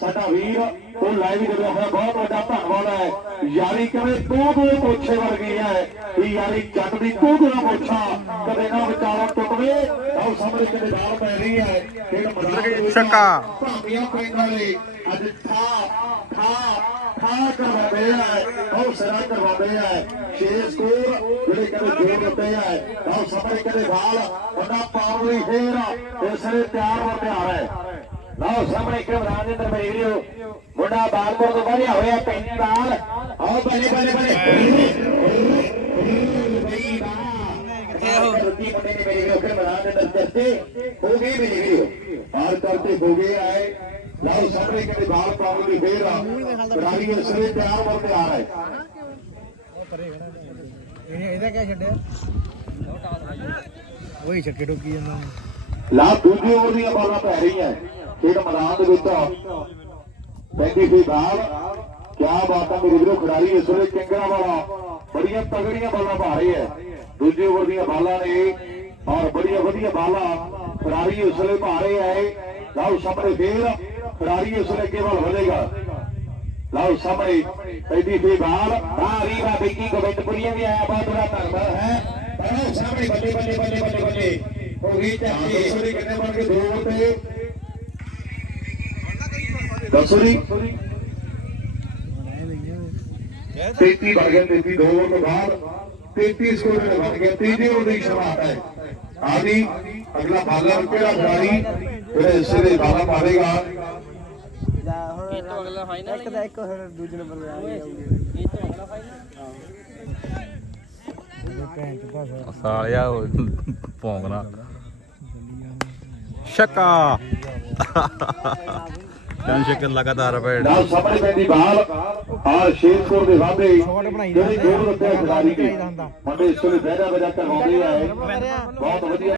ਸਾਡਾ ਵੀਰ ਉਹ ਲਾਈਵ ਜਦੋਂ ਹੋਇਆ ਬਹੁਤ ਵੱਡਾ ਧੰਨਵਾਦ ਹੈ। ਯਾਰੀ ਕਿਵੇਂ ਤੂੰ ਤੂੰ ਪੁੱਛੇ ਵਰਗੀ ਹੈ। ਇਹ ਯਾਰੀ ਜੱਟ ਦੀ ਤੂੰ ਤੂੰ ਨਾ ਪੁੱਛਾ ਕਦੇ ਨਾ ਵਿਚਾਰਾ ਟੁੱਟਵੇ। ਆਹ ਸਾਹਮਣੇ ਕਿਤੇ ਦਾਲ ਪੈ ਰਹੀ ਹੈ। ਖੇਡ ਮੈਦਾਨ ਦੇ ਵਿੱਚ ਛੱਕਾ। ਭਾਬੀਆਂ ਪਿੰਡ ਵਾਲੇ ਅੱਜ ਠਾ ਠਾ ਠਾ ਕਰਵਾਉਂਦੇ ਆ। ਉਹ ਸਿਰਾ ਕਰਵਾਉਂਦੇ ਆ। ਛੇ ਸਕੋਰ ਜਿਹੜੇ ਕਹਿੰਦੇ ਜੋਰ ਦਿੱਤੇ ਆ। ਆਹ ਸਾਹਮਣੇ ਕਹਿੰਦੇ ਬਾਲ ਵੱਡਾ ਪਾਉਣ ਲਈ ਫੇਰ ਇਸ ਨੇ ਤਿਆਰ ਹੋ ਤਿਆਰ ਹੈ। ਲਓ ਸਾਹਮਣੇ ਇੱਕ ਰਾਜਿੰਦਰ ਮੇਰੀ ਵੀਡੀਓ ਮੁੰਡਾ ਬਾਲਪੁਰ ਤੋਂ ਵਧਿਆ ਹੋਇਆ ਪੈਂਦੀ ਬਾਲ ਆਓ ਬੱਲੇ ਬੱਲੇ ਬੱਲੇ ਮੈਦਾਨ ਦੇ ਅੰਦਰ ਹੋ ਗਈ ਮੇਰੀ ਵੀਡੀਓ ਪਾਰ ਕਰਤੇ ਹੋ ਗਏ ਆਏ। ਲਓ ਸਾਹਮਣੇ ਕਹਿੰਦੇ ਬਾਲ ਪਾਉਣ ਲਈ ਫੇਰ ਖਿਡਾਰੀ ਇਸ ਨੇ ਤਿਆਰ ਹੋ ਤਿਆਰ ਹੈ ਇਹ ਇਹਦਾ ਕਿਆ ਛੱਡਿਆ? ਉਹੀ ਛੱਕੇ ਟੋਕੀ ਜਾਂਦਾ। ਲਾ ਦੂਜੀ ਓਵਰ ਦੀਆਂ ਬਾਲਾਂ ਪੈ ਰਹੀਆਂ। ਖੇਡ ਮੈਦਾਨ ਦੇ ਵਿੱਚ ਪੈਂਦੀ ਹੋਈ ਬਾਲ ਕਿਆ ਬਾਤ ਹੈ ਮੇਰੇ ਵੀਰੋ ਖਿਡਾਰੀ ਇਸ ਵੇਲੇ ਕਿੰਗਰਾ ਵਾਲਾ। ਬੜੀਆਂ ਤਗੜੀਆਂ ਬਾਲਾਂ ਪਾ ਰਹੀ ਹੈ ਦੂਜੀ ਓਵਰ ਦੀਆਂ ਬਾਲਾਂ ਨੇ ਔਰ ਬੜੀਆਂ ਵਧੀਆ ਬਾਲਾਂ ਖਿਡਾਰੀ ਇਸ ਵੇਲੇ ਪਾ ਰਹੇ ਹੈ ਲਾਓ ਸਾਹਮਣੇ ਫੇਰ ਖਿਡਾਰੀ ਇਸ ਵੇਲੇ ਅੱਗੇ ਵੱਲ ਵਧੇਗਾ। ਲਾਓ ਸਾਹਮਣੇ ਪੈਂਦੀ ਹੋਈ ਬਾਲ ਆ ਰੀਵਾ ਬਿੱਕੀ ਗੋਬਿੰਦਪੁਰੀਆ ਵੀ ਆਇਆ ਬਹੁਤ ਬੜਾ ਧੰਨਵਾਦ ਹੈ। ਉਹ ਸਾਹਮਣੇ ਬੱਲੇ ਬੱਲੇ ਬੱਲੇ ਬੱਲੇ ਬੱਲੇ ਹੋ ਗਈ ਚਾਹੀ ਇਸ ਵੇਲੇ ਕਿੰਨੇ ਬਣ ਕੇ ਦੋ ਤੇ ਦੱਸੋ ਜੀ। 33 ਬਣ ਗਿਆ 33 ਦੋ ਓਵਰ ਤੋਂ ਬਾਅਦ 33 ਸਕੋਰ ਬਣ ਗਿਆ, ਤੀਜੇ ਓਵਰ ਦੀ ਸ਼ੁਰੂਆਤ ਹੈ। ਆਦੀ ਅਗਲਾ ਬਾਲਰ ਕਿਹੜਾ ਖਿਡਾਰੀ ਜਿਹੜਾ ਇਸੇ ਦੇ ਬਾਲਾ ਮਾਰੇਗਾ। ਇਹ ਤੋਂ ਅਗਲਾ ਫਾਈਨਲ ਇੱਕ ਦਾ ਇੱਕ ਹੋਰ ਦੂਜੇ ਨੰਬਰ ਤੇ ਆ ਗਿਆ ਇਹ ਤੋਂ ਅਗਲਾ ਫਾਈਨਲ ਸਾਲਿਆ ਭੌਂਕਣਾ। ਛੱਕਾ। ਤਿੰਨ ਛੱਕੇ ਲਗਾਤਾਰ ਪਏ ਨਾਲ ਸਾਹਮਣੇ ਪੈਂਦੀ ਬਾਲ। ਆ 6 ਸਕੋਰ ਦੇ ਵਾਧੇ ਜਿਹੜੀ ਗੋਲ ਦਿੱਤੇ ਖਿਡਾਰੀ ਨੇ ਮੁੰਡੇ ਇਸ ਵੇਲੇ ਬਹਿਦਾ ਬਹਿਦਾ ਕਰਵਾਉਂਦੇ ਆਏ ਬਹੁਤ ਵਧੀਆ।